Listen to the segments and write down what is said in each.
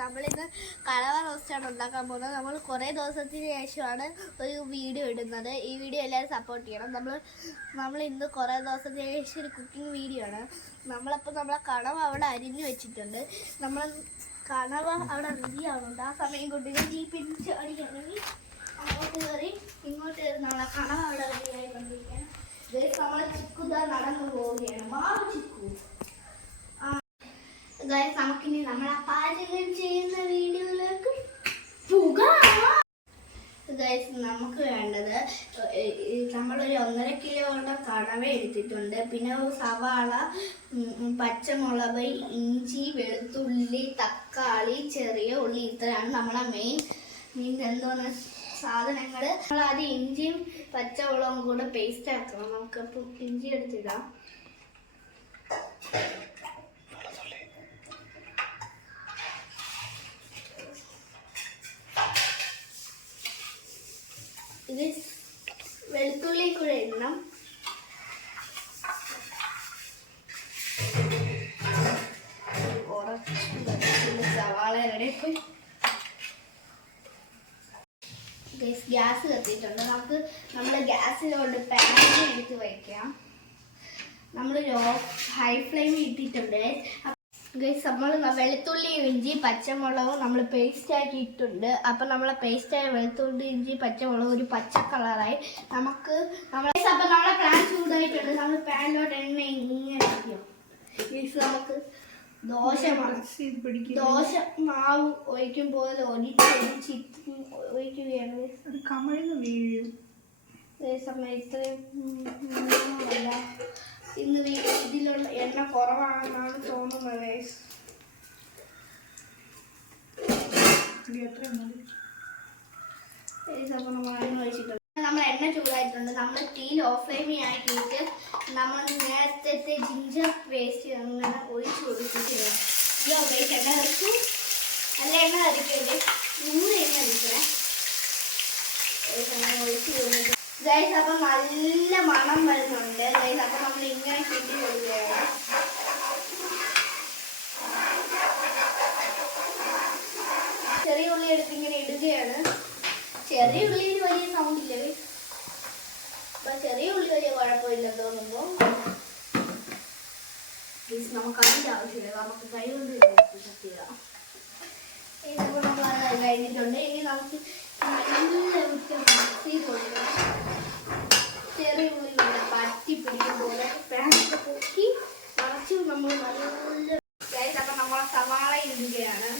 നമ്മളിന്ന് കടവ റോസ്റ്റാണ് ഉണ്ടാക്കാൻ പോകുന്നത്. നമ്മൾ കുറേ ദിവസത്തിന് ശേഷമാണ് ഒരു വീഡിയോ ഇടുന്നത്. ഈ വീഡിയോ എല്ലാവരും സപ്പോർട്ട് ചെയ്യണം. നമ്മൾ ഇന്ന് കുറേ ദിവസത്തിന് ശേഷം ഒരു കുക്കിംഗ് വീഡിയോ ആണ്. നമ്മളപ്പോൾ നമ്മളെ കടവ അവിടെ അരിഞ്ഞു വെച്ചിട്ടുണ്ട്. നമ്മൾ കടവ അവിടെ റെഡി ആവുന്നുണ്ട്. ആ സമയം കൊണ്ട് പിടിച്ച് അടിക്കുകയാണെങ്കിൽ അങ്ങോട്ട് കയറി ഇങ്ങോട്ട് കയറി നമ്മളെ കടവ അവിടെ റെഡി ആയിക്കൊണ്ടിരിക്കുകയാണ്. നമ്മളെ ചിക്കുതാ നടന്നു പോവുകയാണ്. മാവ് ചിക്കു നമുക്കിനി നമ്മളെ പാചകം ചെയ്യുന്ന വീഡിയോയിലേക്ക് പോകാം. നമുക്ക് വേണ്ടത് നമ്മളൊരു 1.5 കിലോയുടെ കടവ എടുത്തിട്ടുണ്ട്. പിന്നെ സവാള, പച്ചമുളക്, ഇഞ്ചി, വെളുത്തുള്ളി, തക്കാളി, ചെറിയ ഉള്ളി, ഇത്രയാണ് നമ്മളെ മെയിൻ എന്തോന്ന് സാധനങ്ങൾ. നമ്മളാദ്യം ഇഞ്ചിയും പച്ചമുളകും കൂടെ പേസ്റ്റ് ആക്കണം. നമുക്കപ്പോൾ ഇഞ്ചി എടുത്തിടാം. ഇത് വെളുത്തുള്ളി കൂടെ ഇടണം. സവാള റെഡിയായി. ഗ്യാസ് കത്തിയിട്ടുണ്ട്. നമ്മൾ ഗ്യാസിലോട്ട് പാൻ എടുത്ത് വയ്ക്കാം. നമ്മൾ ഹൈ ഫ്ലെയിം ഇട്ടിട്ടുണ്ട്. നമ്മൾ വെളുത്തുള്ളി, ഇഞ്ചി, പച്ചമുളകും നമ്മൾ പേസ്റ്റ് ആക്കി ഇട്ടുണ്ട്. അപ്പം നമ്മളെ പേസ്റ്റായ വെളുത്തുള്ളി, ഇഞ്ചി, പച്ചമുളക് ഒരു പച്ച കളറായി. നമ്മളെ പാൻ ചൂടായിട്ടുണ്ട്. നമ്മൾ പാനിലോട്ട് എണ്ണ ഇങ്ങനെ വയ്ക്കും. നമുക്ക് ദോശ മാവ് ഒഴിക്കും പോലെ ഒഴിക്കുകയാണ്. കമഴ്ന്ന് വീഴും. സമയത്ത് ഇന്ന് ഇതിലുള്ള എണ്ണ കുറവാണെന്നാണ് തോന്നുന്നത്. നമ്മൾ എണ്ണ ചൂടായിട്ടുണ്ട്. നമ്മൾ തീ ലോ ഫ്ലെയിമിൽ ആക്കിയിട്ട് നമ്മൾ നേരത്തെ ജിഞ്ചർ പേസ്റ്റ് അങ്ങനെ ഒഴിച്ചു കൊടുത്തിട്ട് എണ്ണ കറിച്ചു. നല്ല എണ്ണ കറിക്കരുത്, ഇന്ന് എണ്ണ കറിക്കണേ. ഒഴിച്ചു കൊടുത്തിട്ട് ഗൈസ് അപ്പം നല്ല മണം വരുന്നുണ്ട്. ഗൈസ് അപ്പം നമ്മൾ ഇങ്ങനെ കിണ്ടി കൊടുക്കുകയാണ്. ചെറിയ ഉള്ളി എടുത്ത് ഇങ്ങനെ ഇടുകയാണ്. ചെറിയ ഉള്ളിയിൽ വലിയ സൗണ്ട് ഇല്ല. അപ്പൊ ചെറിയ ഉള്ളി വലിയ കുഴപ്പമില്ലെന്ന് തോന്നുമ്പോൾ നമുക്ക് അതിൻ്റെ ആവശ്യമില്ല. നമുക്ക് കൈ കൊണ്ട് സത്യം. ഇതപ്പോൾ നമ്മൾ അത് കഴിഞ്ഞിട്ടുണ്ട്. ഇനി നമുക്ക് നല്ല മിക്സി കൊടുക്കണം. ചെറിയ ഉള്ളിലൂടെ പറ്റി പിടിക്കും പോലെ പാനൊക്കെ പൊക്കി നിറച്ച് നമ്മൾ നല്ല അപ്പം നമ്മളെ സവാള ഇടുകയാണ്.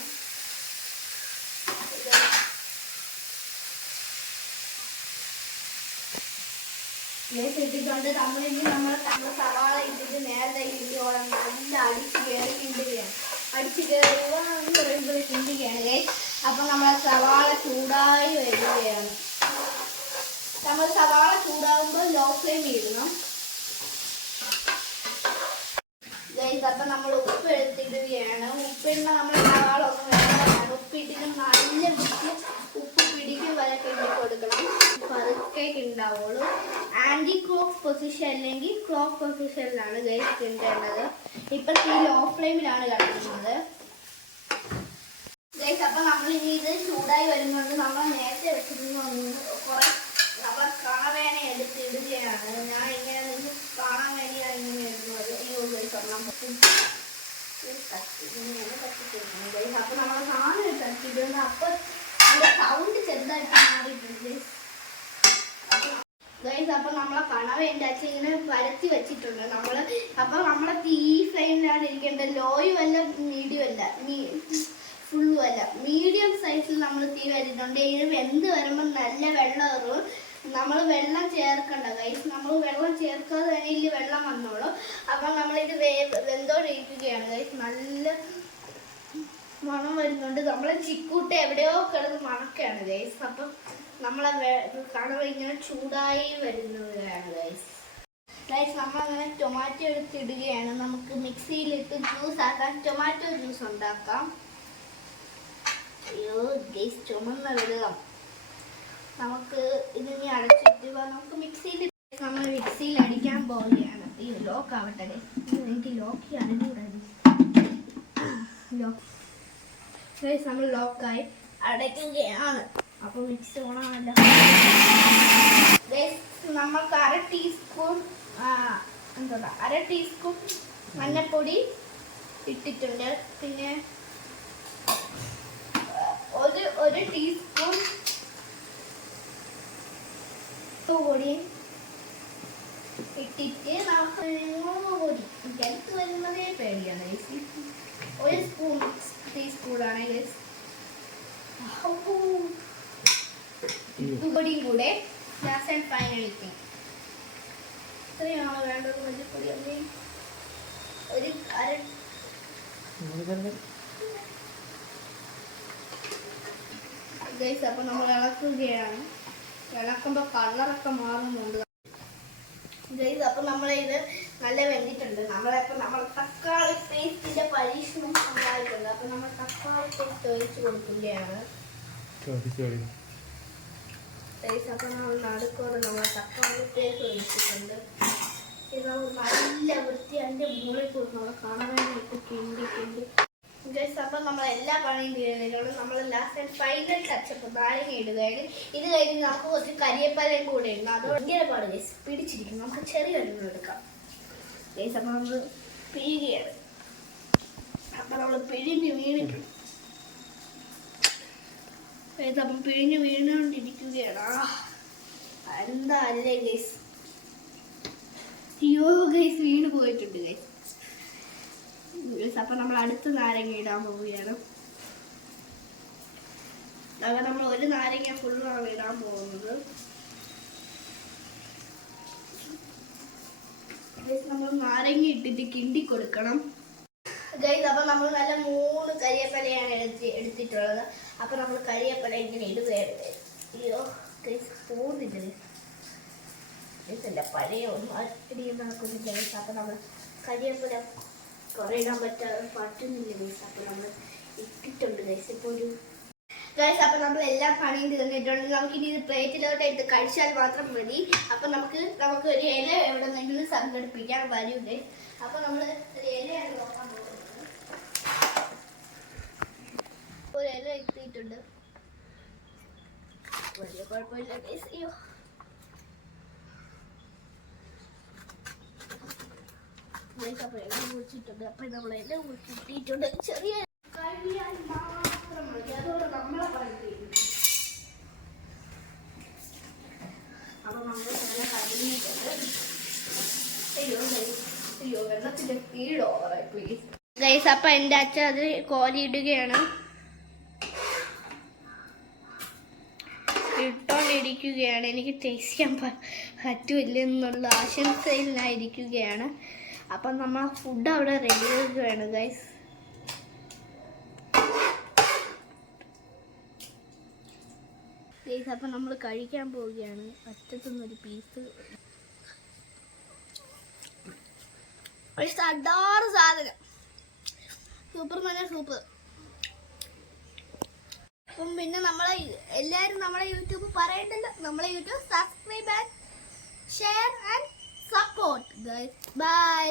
ഇട്ടിട്ടുണ്ട്. നമ്മളിനി നമ്മളെ സവാള ഇട്ടിട്ട് നേരത്തെ ഇടിയോളം നല്ല അടിച്ച് കയറി കിണ്ടുകയാണ്. അടിച്ച് കയറി കിണ്ടുകയാണ്. അപ്പം നമ്മളെ സവാള ചൂടായി വരികയാണ്. നമ്മൾ സവാള ചൂടാകുമ്പോൾ ലോ ഫ്ലെയിം ഇടണം. അപ്പം നമ്മൾ ഉപ്പ് എടുത്തിടുകയാണ്. ഉപ്പിടുന്ന നമ്മൾ സവാള ഒന്നും വേണം. ഉപ്പിട്ടിട്ട് നല്ല വിട്ട് ഉപ്പ് പിടിക്കും വരെ കിണ്ടി കൊടുക്കണം. പതുക്കെ ഉണ്ടാവുള്ളൂ. ആൻറ്റി ക്ലോക്ക് പൊസിഷൻ അല്ലെങ്കിൽ ക്ലോക്ക് പൊസിഷനിലാണ് ഗൈസ് കിണ്ടേണ്ടത്. ഇപ്പം ഈ ലോ ഫ്ലെയിമിലാണ് കിടക്കുന്നത്. ഗൈസ് അപ്പം നമ്മൾ ഇനി ഇത് ചൂടായി വരുന്നുണ്ട്. നമ്മൾ നേരത്തെ വെച്ചിരുന്ന കുറെ നമ്മൾ കണവേന എടുത്തിടുകയാണ്. ഞാൻ ഇങ്ങനെ നിന്ന് കാണാൻ വേണ്ടിയാണ് ഇങ്ങനെ ഇടുന്നത്. ഈ ഗൈസ് ഒന്നാം ഗൈസ് അപ്പം നമ്മൾ സാധനം തട്ടിയിടുന്നത്. അപ്പം അതിൻ്റെ സൗണ്ട് ചെറുതായിട്ട് മാറിയിട്ടുണ്ട് ഗൈസ്. അപ്പം നമ്മളെ കണവേൻ്റെ അച്ഛൻ ഇങ്ങനെ പരത്തി വെച്ചിട്ടുണ്ട് നമ്മൾ. അപ്പം നമ്മളെ തീ ഫ്ലെയിമിലാണ് ഇരിക്കേണ്ടത്. ലോയും അല്ല മീഡിയം അല്ല ഫുള്ളും അല്ല, മീഡിയം സൈസിൽ നമ്മൾ തീ വരുന്നുണ്ട്. ഇത് വെന്ത് വരുമ്പോൾ നല്ല വെള്ളം കയറും. നമ്മൾ വെള്ളം ചേർക്കണ്ട ഗൈസ്. നമ്മൾ വെള്ളം ചേർക്കാതെ തന്നെ ഇതിൽ വെള്ളം വന്നോളൂ. അപ്പം നമ്മളിത് വെന്തോണ്ടിരിക്കുകയാണ് ഗൈസ്. നല്ല മണം വരുന്നുണ്ട്. നമ്മളെ ചിക്കൂട്ട് എവിടെയോ കിടന്ന് മണക്കുകയാണ് ഗൈസ്. അപ്പം നമ്മളെ കടവ ഇങ്ങനെ ചൂടായി വരുന്നതാണ് ഗൈസ്. ഗൈസ് നമ്മളങ്ങനെ ടൊമാറ്റോ എടുത്തിടുകയാണ്. നമുക്ക് മിക്സിയിലിട്ട് ജ്യൂസ് ആക്കാം. ടൊമാറ്റോ ജ്യൂസ് ഉണ്ടാക്കാം. അയ്യോ ഗൈസ് ചുമന്ന വെള്ളം. നമുക്ക് ഇതിനി അടച്ചിട്ട് നമുക്ക് നമ്മൾ മിക്സിയിൽ അടിക്കാൻ പോവുകയാണ്. ഈ ലോക്ക് ആവട്ടെ. എനിക്ക് ലോക്ക് അടിഞ്ഞൂടാ. നമ്മൾ ലോക്കായി അടയ്ക്കുകയാണ്. അപ്പോൾ മിക്സ് ഓണാണല്ലോ. നമ്മൾക്ക് അര ടീസ്പൂൺ മഞ്ഞൾപ്പൊടി ഇട്ടിട്ടുണ്ട്. പിന്നെ ഒരു ടീസ്പൂൺ പൊടി ഇട്ടിട്ട് പൊടി എനിക്ക് വരുന്നതേ പേടിയാണ്. ഒരു ടീസ്പൂണാണ് ഉപ്പുപൊടിയും കൂടെ ലാസ്റ്റ് ആൻഡ് ഫൈനൽ തിങ്. ഇത്രയാണ് വേണ്ടത്. മല്ലിപ്പൊടി അല്ലേ ഒരു അര ഗൈസ്. അപ്പോൾ നമ്മൾ ഇളക്കുകയാണ്. ഇളക്കുമ്പോൾ കളറൊക്കെ മാറുന്നുണ്ട് ഗൈസ്. അപ്പോൾ നമ്മളിത് നല്ല വെന്തിട്ടുണ്ട്. നമ്മൾ തക്കാളി പേസ്റ്റിന്റെ പരീക്ഷണം ഉണ്ടായിട്ടുണ്ട്. അപ്പോൾ നമ്മൾ തക്കാളി പേസ്റ്റ് ഒഴിച്ച് കൊടുക്കുകയാണ് ഗൈസ്. അപ്പോൾ നമ്മൾ നടുക്കോടെ നമ്മൾ തക്കാളി പേസ്റ്റ് ഒഴിച്ചിട്ടുണ്ട്. ഇത് നമ്മൾ നല്ല വൃത്തി അതിൻ്റെ മുകളിൽ കൊടുത്ത് നമ്മൾ കാണാൻ വേണ്ടി കിണ്ടി ഗൈസ്. അപ്പം നമ്മൾ എല്ലാ പണിയും തീരുന്നതിനോട് നമ്മൾ ലാസ്റ്റ് ആൻഡ് ഫൈനൽ ടച്ചപ്പ് നാരങ്ങ ഇടുകയാണ്. ഇത് കഴിഞ്ഞ് നമുക്ക് കുറച്ച് കരിയപ്പലയും കൂടെ ഉണ്ട്. അത് ഭയങ്കര പാട് ഗൈസ്, പിടിച്ചിരിക്കും. നമുക്ക് ചെറിയ കരുകൾ എടുക്കാം ഗൈസ്. അപ്പം നമ്മൾ പിഴിയുകയാണ്. അപ്പം നമ്മൾ പിഴിഞ്ഞ് വീണിട്ട് ഗൈസ്. അപ്പം പിഴിഞ്ഞ് വീണുകൊണ്ടിരിക്കുകയാണ്. എന്താ അല്ലേ ഗൈസ്. അയ്യോ ഗൈസ്, വീണ് പോയിട്ടുണ്ട് ഗൈസ്. അപ്പം നമ്മൾ അടുത്ത നാരങ്ങ ഇടാൻ പോവുകയാണ്. അങ്ങനെ നമ്മൾ ഒരു നാരങ്ങ ഫുള്ളാണ് ഇടാൻ പോകുന്നത്. നമ്മൾ നാരങ്ങ ഇട്ടിട്ട് കിണ്ടി കൊടുക്കണം ഗൈസ്. അപ്പം നമ്മൾ നല്ല 3 കരിയപ്പലയാണ് എടുത്തിട്ടുള്ളത്. അപ്പം നമ്മൾ കരിയപ്പല ഇങ്ങനെ ഇടുകയാണ്. അയ്യോ ഗൈസ്, പോകുന്നില്ല ഗൈസ്. പഴയ ഒന്നും അടിയുണ്ടാക്കുന്നില്ല ഗൈസ്. അപ്പം നമ്മൾ കരിയപ്പല കുറേ ഇടാൻ പറ്റുന്നില്ല ഗൈസ്. അപ്പോൾ നമ്മൾ ഇട്ടിട്ടുണ്ട് ഗൈസ്. ഇപ്പോൾ ഒരു ഗൈസ്. അപ്പോൾ നമ്മൾ എല്ലാം പണിയും തീർന്നിട്ടുണ്ട്. നമുക്കിനി ഇത് പ്ലേറ്റിലോട്ട് എടുത്ത് കഴിച്ചാൽ മാത്രം മതി. അപ്പം നമുക്ക് ഒരു ഇല എവിടെ നിന്നെങ്കിലും സംഘടിപ്പിക്കാൻ വരും ഗൈസ്. അപ്പോൾ നമ്മൾ ഒരു ഇലയാണ് നോക്കാൻ പോകുന്നത്. ഒരു ഇല എത്തിയിട്ടുണ്ട്. വലിയ കുഴപ്പമില്ല ഗൈസ്. അയ്യോ അപ്പോൾ എല്ലാം കുഴിച്ചിട്ടുണ്ട്. അപ്പം നമ്മളെല്ലാം കിട്ടിയിട്ടുണ്ട്. ചെറിയ കഴിയാൻ മാത്രം മതി. അതോടെ നമ്മളെ പണി ചെയ്യും. അപ്പം നമ്മൾ നല്ല കഴിഞ്ഞിട്ടുണ്ട്. അയ്യോ വെള്ളത്തിൻ്റെ സ്പീഡ് ഓവറായി പോയി ഗൈസ്. അപ്പം എൻ്റെ അച്ഛൻ അത് കോരിയിടുകയാണ്. ഇട്ടുകൊണ്ടിരിക്കുകയാണ്. എനിക്ക് ടേസ്റ്റ് ചെയ്യാൻ പറ്റുമില്ലെന്നുള്ള ആശംസയിലായിരിക്കുകയാണ്. അപ്പം നമ്മൾ ഫുഡ് അവിടെ റെഡി ആക്കുകയാണ് ഗൈസ്. അപ്പം നമ്മൾ കഴിക്കാൻ പോവുകയാണ്. അറ്റത്തുനിന്നൊരു പീസ് സാധാരണ സാധനം സൂപ്പർ നല്ല സൂപ്പർ. അപ്പം പിന്നെ എല്ലാവരും നമ്മളെ യൂട്യൂബ് പറയണ്ടല്ലോ. നമ്മളെ YouTube subscribe and share and support guys. Bye.